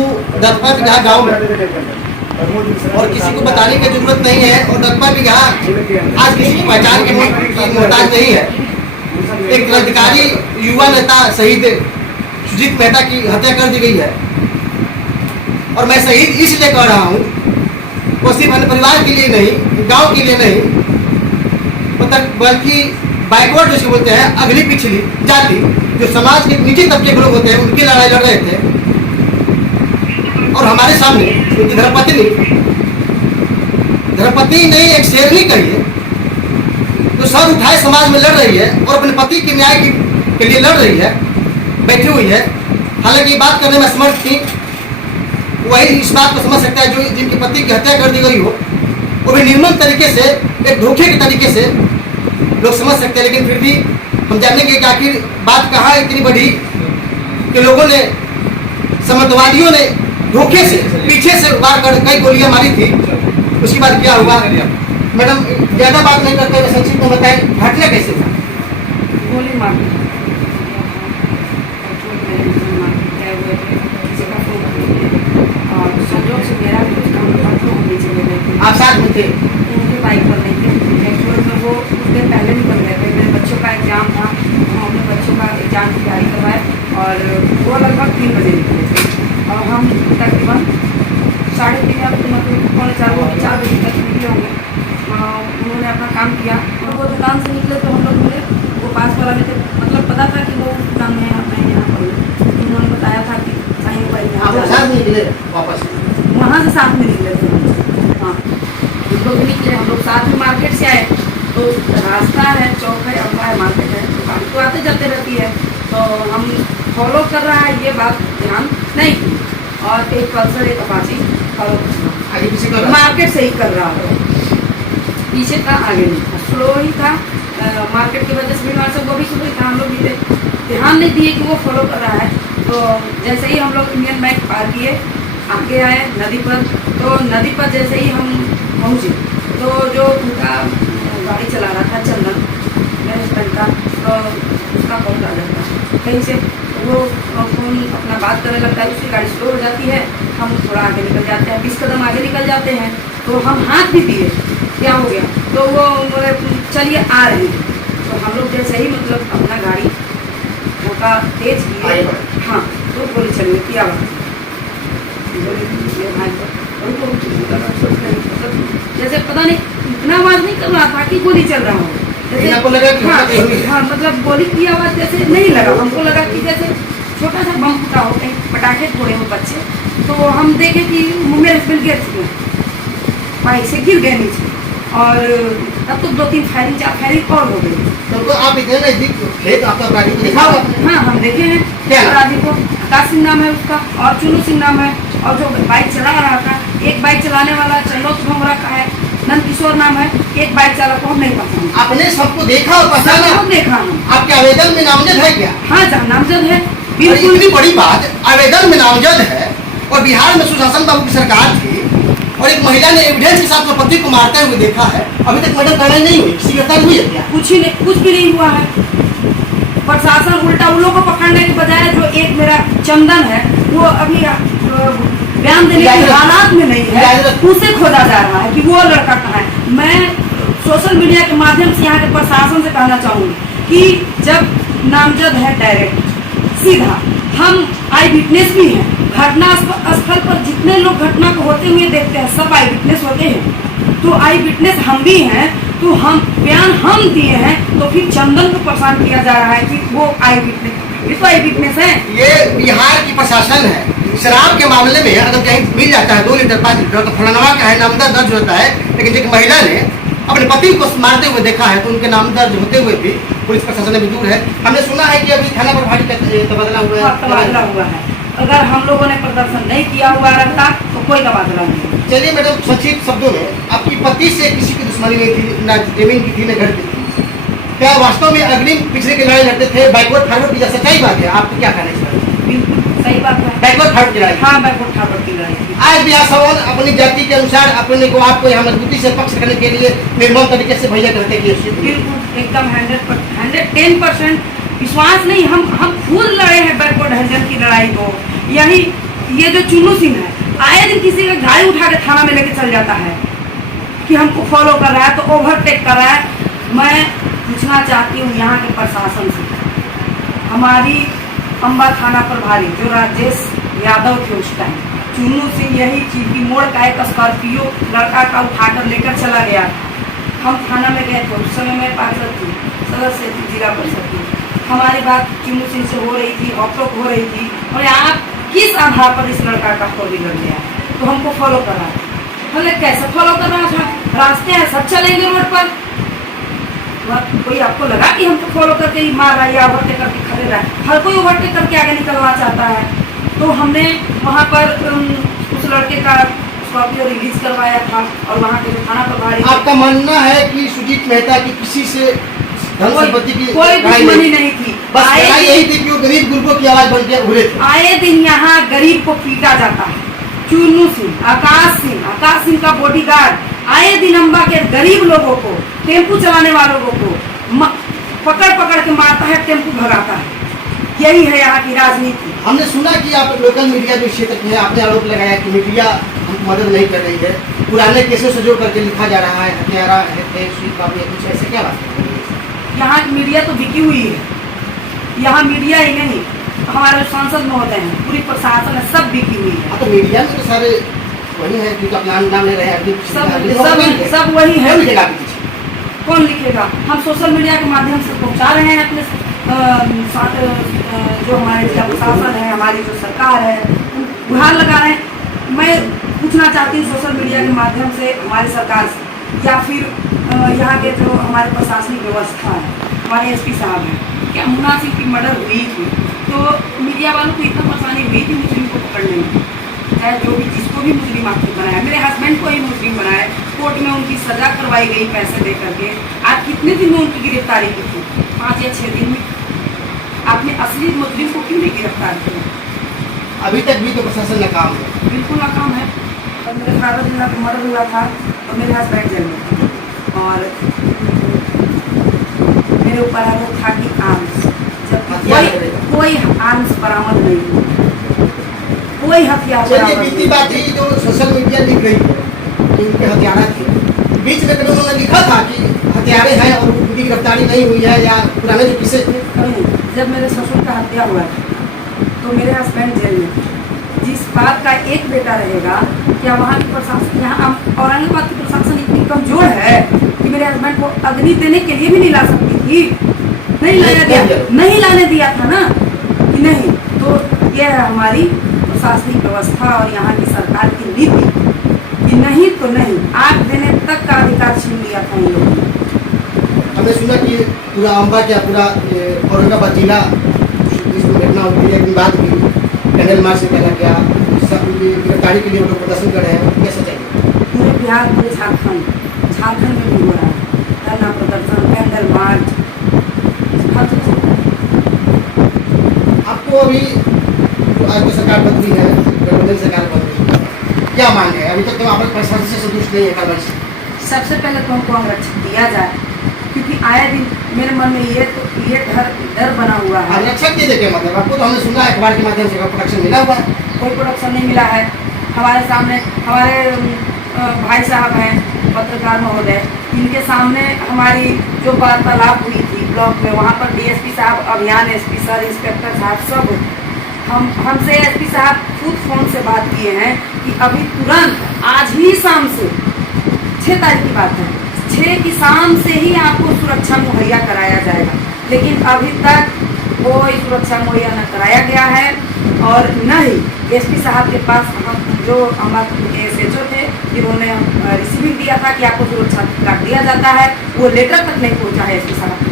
हिंदू दत्तपा विघा गाँव में, और किसी को बताने की जरूरत नहीं है। और दत्तपा विघा आज किसी की पहचान की मोहताज नहीं है। एक क्रांतिकारी युवा नेता शहीद सुजीत मेहता की हत्या कर दी गई है, और मैं शहीद इसलिए कह रहा हूँ, वो सिर्फ अपने परिवार के लिए नहीं, गांव के लिए नहीं, बल्कि बैकवर्ड जिसको बोलते हैं, अगली पिछली जाति, जो समाज के नीचे तबके के लोग होते हैं, उनकी लड़ाई लड़ रहे थे। और हमारे सामने उनकी धर्मपत्नी ने एक शेरनी कही है, तो सर उठाए समाज में लड़ रही है और अपने पति के न्याय के लिए लड़ रही है, बैठी हुई है। हालांकि बात करने में असमर्थ थी, वही इस बात को समझ सकता है जो जिनके पति की हत्या कर दी गई हो, वो भी निर्मम तरीके से, एक धोखे के तरीके से लोग समझ सकते हैं। लेकिन फिर भी हम जानेंगे कि आखिर बात कहाँ इतनी बढ़ी कि लोगों ने, सामंतवादियों ने धोखे से पीछे से वार कर कई गोलियां मारी थी। उसके बाद क्या हुआ? मैडम ज्यादा बात नहीं करते हुए संक्षिप्त में बताएं, घटना कैसे था? गोली मार और संजोग से मेरा भी कुछ काम था, तो नीचे ले गए थे। आप साथ में थे? उनके बाइक पर नहीं थे, एक्चुअली में वो कुछ दिन पहले निकल गए थे। मेरे बच्चों का एग्जाम था, हम अपने बच्चों का एग्जाम की तैयारी करवाए, और वो लगभग 3 बजे निकले थे, और हम तकरीबन 3:30 या मतलब 4 बजे तक निकले होंगे। उन्होंने अपना काम किया, और वो दुकान से निकले तो हम लोग मिले, वो पास वाला में थे, मतलब पता था कि वो दुकान में मैं यहाँ पर हूँ। उन्होंने बताया था कि कहीं पर यहाँ निकले वापस, वहाँ से साथ में निकले थे। हाँ, हम लोग निकले, हम लोग साथ में मार्केट से आए, तो रास्ता है, चौक है, अम्बा है, मार्केट है, दुकान तो आते जाते रहती है, तो हम फॉलो कर रहा है, ये बात ध्यान नहीं की। और एक पल्सर, एक अपाची फॉलो मार्केट से ही कर रहा है, पीछे था, आगे नहीं था, स्लो ही था। मार्केट की वजह से भी हमारे से वो भी स्लो ही था, हम लोग भी ध्यान नहीं दिए कि वो फॉलो कर रहा है। तो जैसे ही हम लोग इंडियन बैंक पार किए, आगे आए नदी पर, तो नदी पर जैसे ही हम पहुँचे, तो जो उनका गाड़ी चला रहा था चंदन रेस्टोरेंट का, तो उसका फोन आ जाता है कहीं से, वो फोन अपना बात करने लगता है, उसकी गाड़ी स्लो हो जाती है, हम थोड़ा आगे निकल जाते हैं, 20 कदम आगे निकल जाते हैं, तो हम हाथ भी दिए, क्या हो गया, तो वो चलिए आ रहे हैं। तो हम लोग जैसे ही मतलब अपना गाड़ी धोखा तेज किए, हाँ, तो गोली चलने की आवाज़, जैसे पता नहीं इतना आवाज़ नहीं कर रहा था कि गोली चल रहा हो, जैसे आपको लगा कि हाँ, मतलब गोली की आवाज़ जैसे नहीं लगा, हमको लगा कि जैसे छोटा सा बम फूटा हो, कहीं पटाखे फोड़े हो बच्चे, तो हम देखे कि मेरे हस्बैंड गिर चुके हैं, बाइक से गिर गए नीचे, और तब तो 2-3 फायरिंग 4 फायरिंग और हो गई। तो आप इतने नजदीक थे तो आपका गाड़ी को देखा होगा? हाँ, हम देखे हैं क्या अपराधी को, आकाश सिंह नाम है उसका, और चुनू सिंह नाम है, और जो बाइक चला रहा था, एक बाइक चलाने वाला चंदो भोमरा का है, नंद किशोर नाम है, एक बाइक चालक को हम नहीं पहचाना। आपने सबको देखा और पहचाना? सबको देखा हम। आपके आवेदन में नामजद है क्या? हाँ, नामजद है, बिल्कुल। इतनी बड़ी बात, आवेदन में नामजद है, और बिहार में सुशासन बाबू की सरकार थी, और एक महिला ने एविडेंस के साथ अपने पति को मारते हुए देखा है, अभी तक मैडम कार्रवाई नहीं हुई, किसी गिरफ्तार हुई है क्या? कुछ भी नहीं हुआ है। प्रशासन उल्टा उन लोगों को पकड़ने के बजाय, जो एक मेरा चंदन है, वो अभी बयान देने के हालात में नहीं है, उसे खोजा जा रहा है कि वो लड़का कहाँ है। मैं सोशल मीडिया के माध्यम से यहाँ के प्रशासन से कहना चाहूँगी कि जब नामजद है डायरेक्ट सीधा, हम आई विटनेस भी हैं, घटना स्थल पर जितने लोग घटना को होते हुए देखते हैं सब आई विटनेस होते हैं, तो आई विटनेस हम भी हैं, तो हम बयान हम दिए हैं, तो फिर चंदन को परेशान किया जा रहा है कि वो आई विटनेस, ये तो आई विटनेस है। ये बिहार की प्रशासन है। शराब के मामले में अगर कहीं मिल जाता है 2 लीटर 5 लीटर, तो फलानवा का है, नामजद दर्ज होता है। लेकिन एक महिला ने अपने पति को मारते हुए देखा है, तो उनके नाम दर्ज होते हुए भी पुलिस प्रशासन में दूर है। हमने सुना है कि अभी थाना प्रभारी का तबादला हुआ है। तबादला हुआ है, अगर हम लोगों ने प्रदर्शन नहीं किया हुआ रहता तो कोई तबादला नहीं। चलिए मैडम, संक्षिप्त शब्दों में, आपकी पति से किसी की दुश्मनी नहीं थी, ना जमीन की थी, ना घर की थी, क्या वास्तव में अग्रिम पिछले की लड़ाई लड़ते थे? बैकवर्ड फॉरवर्ड की सच्चाई बात है, आपको क्या कहना है? बिल्कुल सही बात है, बैकवर्ड फॉरवर्ड की लड़ाई। हाँ, बैकवर्ड फॉरवर्ड की लड़ाई। आज भी आसवान अपनी जाति के अनुसार अपने को आपको यहाँ मजबूती से पक्ष करने के लिए निर्मम तरीके से भैया करते हैं। बिल्कुल एकदम 110% विश्वास नहीं, हम खुद लड़े हैं बैकवर्ड हरिजन की लड़ाई को। यही ये जो चुन्नू सिंह है, आए दिन किसी का गाड़ी उठा के थाना में लेके चल जाता है कि हमको फॉलो कर रहा है, तो ओवरटेक कर रहा है। मैं पूछना चाहती हूँ यहाँ के प्रशासन से, हमारी अम्बा थाना प्रभारी जो राजेश यादव थे उस टाइम, चुन्नू सिंह यही चीटी मोड़ का एक स्कॉर्पियो लड़का का उठाकर लेकर चला गया। हम थाना में गए थे, उस समय मैं पार्षद थी, सदस्य थी, जिला परिषद थी। हमारी बात चुन्नू सिंह से हो रही थी, ऑपरोक हो रही थी, और आप किस आधार पर इस लड़का का फोर व्हीलर लिया, तो हमको फॉलो कर रहा था। हमने कैसे फॉलो कर रहा था, रास्ते हैं सब चलेंगे रोड पर, कोई आपको लगा कि हमको फॉलो करके ही मार रहा है या ओवरटेक करके खड़े रहा है? हर कोई ओवरटेक करके आगे निकलना चाहता है। तो हमने वहाँ पर उस लड़के का स्कॉर्पियो रिलीज करवाया था, और वहाँ के जो थाना प्रभारी, आपका मानना है कि सुजीत मेहता की किसी से धन संपत्ति की कोई दुश्मनी नहीं थी, बस लड़ाई यही थी कि वो गरीब गुरबों की आवाज बन के उभरे थे। आए दिन यहाँ गरीब को पीटा जाता है। चुन्नू सिंह, आकाश सिंह का बॉडीगार्ड आए दिन अम्बा के गरीब लोगों को, टेम्पू चलाने वालों को पकड़ पकड़ के मारता है, टेम्पू भगाता है। यही है यहाँ की राजनीति। हमने सुना कि आप लोकल मीडिया जो क्षेत्र में है, आपने आरोप लगाया कि मीडिया हमको मदद नहीं कर रही है, पुराने केसों से जोड़ करके लिखा जा रहा है, हत्यारा है सुजीत बाबू या कुछ ऐसे, क्या बात है? यहाँ की मीडिया तो बिकी हुई है। यहाँ मीडिया ही नहीं, हमारे जो सांसद महोदय हैं, पूरी प्रशासन है, सब बिकी हुई है। तो मीडिया में तो सारे वही है, क्योंकि आप नाम ले रहे हैं, सब वही है। कौन लिखेगा आपके पीछे? कौन लिखेगा? हम सोशल मीडिया के माध्यम से पहुँचा रहे हैं अपने जो हमारे जिला प्रशासन है, हमारी जो सरकार है, गुहार लगा रहे हैं। मैं पूछना चाहती हूँ सोशल मीडिया के माध्यम से हमारी सरकार से, या फिर यहाँ के जो हमारे प्रशासनिक व्यवस्था है, हमारे एसपी साहब हैं, क्या मुनासिब की मर्डर हुई थी तो मीडिया वालों को इतना परेशानी हुई थी मुस्लिम को पकड़ने में, चाहे जो भी जिसको भी मुस्लिम आपको बनाया, मेरे हस्बैंड को ही मुस्लिम बनाया, कोर्ट में उनकी सजा करवाई गई पैसे दे करके। आज कितने दिन में उनकी गिरफ्तारी की थी? 5 या 6 दिन में। आपने असली मुस्लिम को क्यों नहीं गिरफ्तार किया? अभी तक भी तो प्रशासन नाकाम है। बिल्कुल नाकाम है। और मेरे फादर इन का मर्डर हुआ था और मेरे हस्बैंड जेल में थे, और मेरे ऊपर आरोप था कि आर्म्स, जब कोई आर्म्स बरामद नहीं हुआ, कोई हथियार चलिए बीती बात ही जो सोशल मीडिया लिख रही है कि उनके हथियार थे, बीच में कभी उन्होंने लिखा था कि हथियारे हैं और उनकी गिरफ्तारी नहीं हुई है, या पुराने जो किस्से थे? जब मेरे ससुर का हत्या हुआ था तो मेरे हस्बैंड जेल में थे। जिस बात का एक बेटा रहेगा, क्या वहाँ की प्रशासन, यहाँ औरंगाबाद की प्रशासन इतनी कमजोर है कि मेरे हस्बैंड को अग्नि देने के लिए भी नहीं ला सकती थी? नहीं लाने दिया था ना, कि नहीं। तो यह है हमारी प्रशासनिक व्यवस्था और यहाँ की सरकार की नीति कि नहीं तो नहीं, आग देने तक का अधिकार छीन लिया था इन लोगों ने। हमने सुना कि पूरा अम्बा क्या पूरा औरंगाबाद जिला इसमें घटना होती है, बात की कैंडल मार्च निकाला गया, सब गिरफ्तारी के लिए लोग प्रदर्शन कर रहे हैं, कैसे चाहिए? पूरे बिहार, पूरे झारखंड में भी हो रहा है धरना प्रदर्शन, कैंडल मार्च, हर चीज़। आपको अभी आज तो सरकार बदली है, गठबंधन सरकार बन रही है, क्या मांग है? अभी तक तो आप प्रशासन से संतुष्ट नहीं है कार्रवाई से? सबसे पहले तो हमको आरक्षण दिया जाए, क्योंकि आए दिन मेरे मन में ये डर बना हुआ है। आरक्षण दे देते मतलब आपको? तो हमने सुना अखबार के माध्यम से प्रोटेक्शन मिला हुआ है। कोई प्रोटेक्शन नहीं मिला है। हमारे सामने हमारे भाई साहब हैं पत्रकार महोदय, इनके सामने हमारी जो वार्तालाप हुई थी ब्लॉक में, वहाँ पर डीएसपी साहब, अभियान एसपी सर, इंस्पेक्टर साहब, सब हमसे एसपी साहब खुद फोन से बात किए हैं कि अभी तुरंत आज ही शाम से 6 तारीख की बात है, 6 की शाम से ही आपको सुरक्षा मुहैया कराया जाएगा। लेकिन अभी तक कोई सुरक्षा मुहैया न कराया गया है, और न ही एसपी साहब के पास हम जो हमारे SHO थे जिन्होंने रिसीविंग दिया था कि आपको सुरक्षा कार्ड दिया जाता है, वो लेटर तक नहीं पहुँचा है एसपी साहब।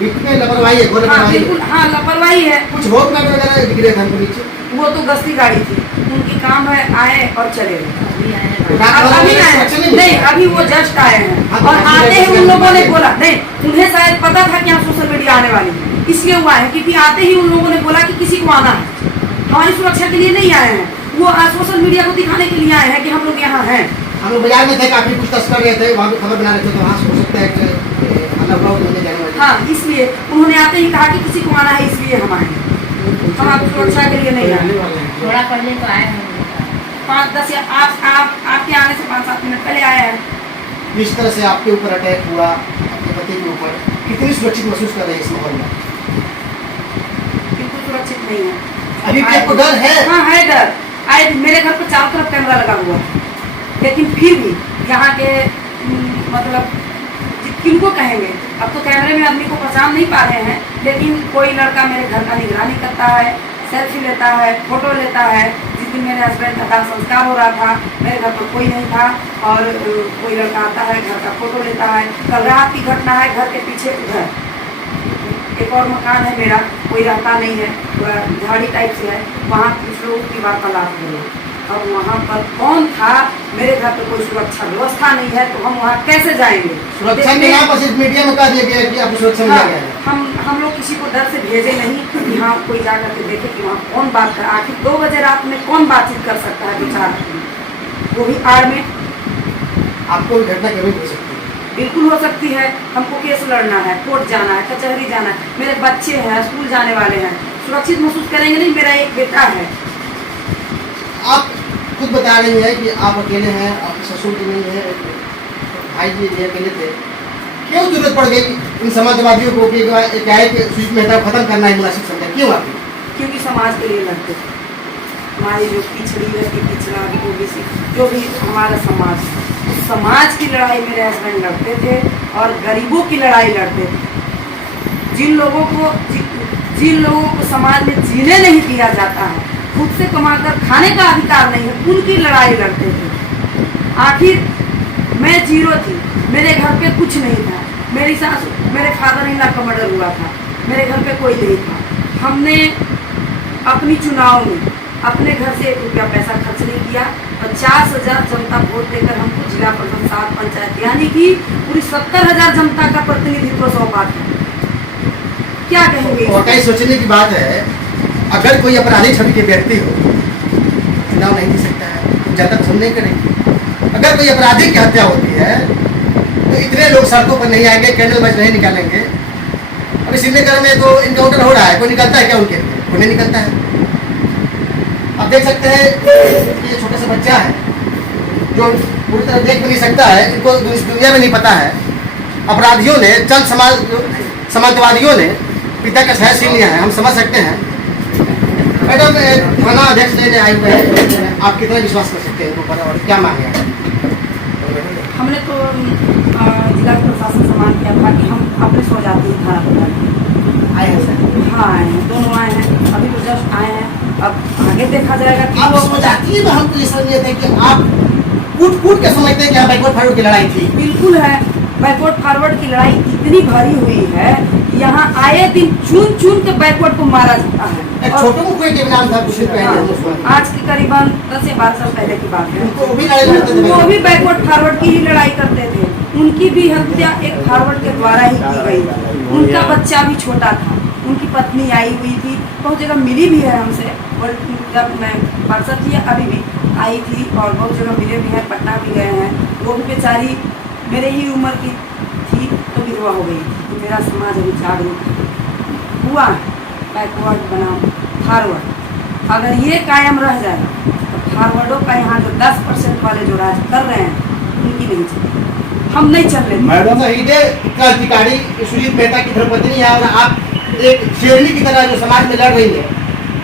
लापरवाही है, बिल्कुल, हाँ लापरवाही है। कुछ रोड मैप वगैरह दिख रहे थे हमको नीचे, वो तो गश्ती गाड़ी थी, उनकी काम है आए और चले गए। अभी नहीं, नहीं, अभी वो जस्ट आए हैं, और आते ही उन लोगों ने बोला, नहीं उन्हें शायद पता था कि यहाँ सोशल मीडिया आने वाली है, इसलिए हुआ है, क्योंकि आते ही उन लोगों ने बोला कि किसी को आना है, हमारी सुरक्षा के लिए नहीं आए हैं, वो सोशल मीडिया को दिखाने के लिए आए हैं कि हम लोग यहाँ हैं। हम लोग बाजार में थे, काफी कुछ तस्कर रहे थे, वहाँ पे खबर बना रहे थे, तो वहाँ हो सकता है कि हाँ, इसलिए उन्होंने आते ही कहा कि किसी को आना है, इसलिए हम आए, हम आपकी सुरक्षा के लिए नहीं आए। थोड़ा पहले तो आए हैं 5-10 या आपके आने से 5-7 मिनट पहले आए हैं। इस तरह से आपके ऊपर अटैक हुआ, आपके पति के ऊपर, कितनी सुरक्षित महसूस कर रहे हैं इस माहौल में? बिल्कुल सुरक्षित नहीं है। अभी भी आपको डर है? हाँ है डर। आए मेरे घर पर चारों तरफ कैमरा लगा हुआ है, लेकिन फिर भी यहाँ के मतलब किनको कहेंगे, अब तो कैमरे में आदमी को पहचान नहीं पा रहे हैं, लेकिन कोई लड़का मेरे घर का निगरानी करता है, सेल्फी लेता है, फोटो लेता है। जिस दिन मेरे हस्बैंड का दाह संस्कार हो रहा था, मेरे घर पर कोई नहीं था और कोई लड़का आता है, घर का फोटो लेता है। कल रात की घटना है, घर के पीछे उधर एक और मकान है मेरा, कोई रहता नहीं है, झाड़ी टाइप से है, वहाँ कुछ लोगों की वार्तालाप हो रही। अब वहाँ पर कौन था? मेरे घर पर कोई सुरक्षा व्यवस्था नहीं है, तो हम वहाँ कैसे जाएंगे? सुरक्षा के नाम पर सिर्फ मीडिया में कह दिया गया है कि आपको सुरक्षा मिला गया है। हम लोग किसी को डर से भेजे नहीं कि हाँ कोई जा करके देखे कि वहाँ कौन बात कर। आखिर 2 बजे रात में कौन बातचीत कर सकता है 2-4 आदमी, वो भी आड़ में? आपको भी घटना कभी हो सकती है? बिल्कुल हो सकती है। हमको केस लड़ना है, कोर्ट जाना है, कचहरी जाना है, मेरे बच्चे हैं, स्कूल जाने वाले हैं, सुरक्षित महसूस करेंगे नहीं। मेरा एक बेटा है। आप खुद बता रही हैं कि आप अकेले हैं, आपके ससुर जी नहीं है, भाई जी ये अकेले थे, क्यों जरूरत पड़ गई इन समाजवादियों को कि क्या है कि सुजीत मेहता को खत्म करना है मुनासिब समझा? क्यों आपको? क्योंकि समाज के लिए लड़ते थे। हमारी जो पिछड़ी व्यक्ति, पिछड़ा, ओबीसी, जो भी हमारा समाज, उस समाज की लड़ाई मेरे हस्बैंड लड़ते थे और गरीबों की लड़ाई लड़ते थे। जिन लोगों को समाज में जीने नहीं दिया जाता है, खुद से कमाकर खाने का अधिकार नहीं है, उनकी लड़ाई लड़ते थे। आखिर मैं जीरो थी, मेरे घर पे कुछ नहीं था, मेरी सास, मेरे फादर इन लॉ का मर्डर हुआ था, मेरे घर पे कोई नहीं था। हमने अपनी चुनाव में अपने घर से 1 रुपया पैसा खर्च नहीं किया, 50,000 जनता वोट देकर हमको जिला परिषद 7 पंचायत यानी कि पूरी 70,000 जनता का प्रतिनिधित्व सौंपा था। क्या कहेंगे? वाकई सोचने की बात है, अगर कोई अपराधी छवि के व्यक्ति हो, चुनाव नहीं दे सकता है, जनता पसंद नहीं करेगी। अगर कोई अपराधी की हत्या होती है तो इतने लोग सड़कों पर नहीं आएंगे, कैंडल मार्च नहीं निकालेंगे। अभी श्रीनगर में तो इनकाउंटर हो रहा है, कोई निकलता है क्या उनके लिए? कोई नहीं निकलता है। आप देख सकते हैं कि ये छोटा सा बच्चा है जो पूरी तरह देख भी नहीं सकता है, इनको इस दुनिया में नहीं पता है। अपराधियों ने, चंद समाजवादियों ने पिता का शहर छीन लिया है, हम समझ सकते हैं। मैडम, थाना अध्यक्ष लेने आए हुए हैं, आप कितना विश्वास कर सकते हैं इनके ऊपर और क्या मांगे हैं? हमने तो जिला प्रशासन से मांग किया था कि हम अपने सो जाते हैं थाना पर आए हैं सर? हाँ आए हैं, दोनों आए हैं, अभी तो जस्ट आए हैं। अब आगे देखा जाएगा कि आप समझ आती है, हम तो ये समझ थे कि आप कूट के समझते हैं कि यहाँ बैकवर्ड फॉरवर्ड की लड़ाई थी। बिल्कुल है, बैकवर्ड फॉरवर्ड की लड़ाई इतनी भारी हुई है, यहाँ आए दिन चुन के बैकवर्ड को मारा जाता है। एक छोटू मुखिया के नाम था कुछ दिन पहले, आज की करीबन 10 या 12 साल पहले की बात है। उनको भी लड़ाई लड़ते थे। वो भी बैकवर्ड फॉरवर्ड की ही लड़ाई करते थे। उनकी भी हत्या एक फॉरवर्ड के द्वारा ही की गई। उनका बच्चा भी छोटा था, उनकी पत्नी आई हुई थी, बहुत जगह मिली भी है हमसे, और जब मैं बरसत थी अभी भी आई थी, और बहुत जगह मिले भी हैं, पटना भी गए हैं। वो भी बेचारी मेरे ही उम्र की थी तो विधवा हो गई। तो मेरा समाज अभी जागरूक हुआ, बैकवर्ड बनाम फॉरवर्ड अगर ये कायम रह जाए तो फॉरवर्डों का यहाँ जो 10% वाले जो राज कर रहे हैं उनकी नहीं चलेगी, हम नहीं चल रहे। मैडम, शहीदे क्रांतिकारी सुजीत मेहता की धर्मपत्नी है और आप एक शेरनी की तरह जो समाज में लड़ रही है,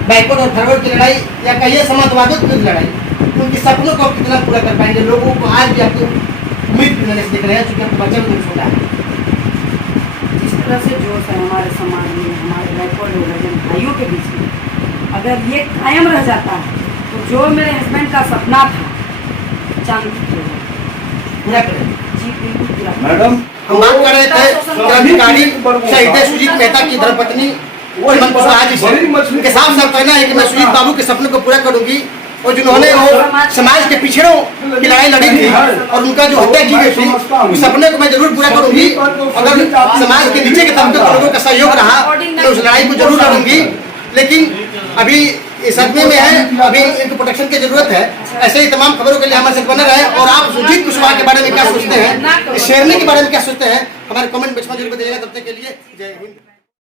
बैकवर्ड और फॉरवर्ड की लड़ाई, या कहिए समाजवादियों की लड़ाई, उनके सपनों को आप कितना पूरा कर पाएंगे? लोगों को आज भी आपको उम्मीद की नजर से देख रहे हैं, चूंकि आपको बच्चा भी नहीं छोड़ा है। जिस तरह से जोश है हमारे समाज में, हमारे बैकवर्ड हो गए भाइयों के बीच में, अगर ये कायम रह जाता है तो जो मेरे हस्बैंड का सपना था चांद पूरा करें। जी बिल्कुल पूरा। मैडम, हम बात कर रहे थे क्रांतिकारी शहीद सुजीत मेहता की धर्मपत्नी हेमंत कुशवाहा जी से। उनके साफ कहना है कि मैं सुजीत बाबू के सपनों को पूरा करूंगी, और जिन्होंने वो समाज के पिछड़ों की लड़ाई लड़ी थी और उनका जो हत्या की गई थी, उस सपने को मैं जरूर पूरा करूंगी। अगर समाज के नीचे के तबके के लोगों का सहयोग रहा तो उस लड़ाई को जरूर लड़ूंगी। लेकिन अभी इस सदमे में है, अभी इनको प्रोटेक्शन की जरूरत है। ऐसे ही तमाम खबरों के लिए हमारे साथ बने रहे। और आप सुजीत कुशवाहा के बारे में क्या सोचते हैं, इस शेरनी के बारे में क्या सोचते हैं, हमारे कमेंट बॉक्स में जरूर बताइएगा। तब तक के लिए जय हिंद।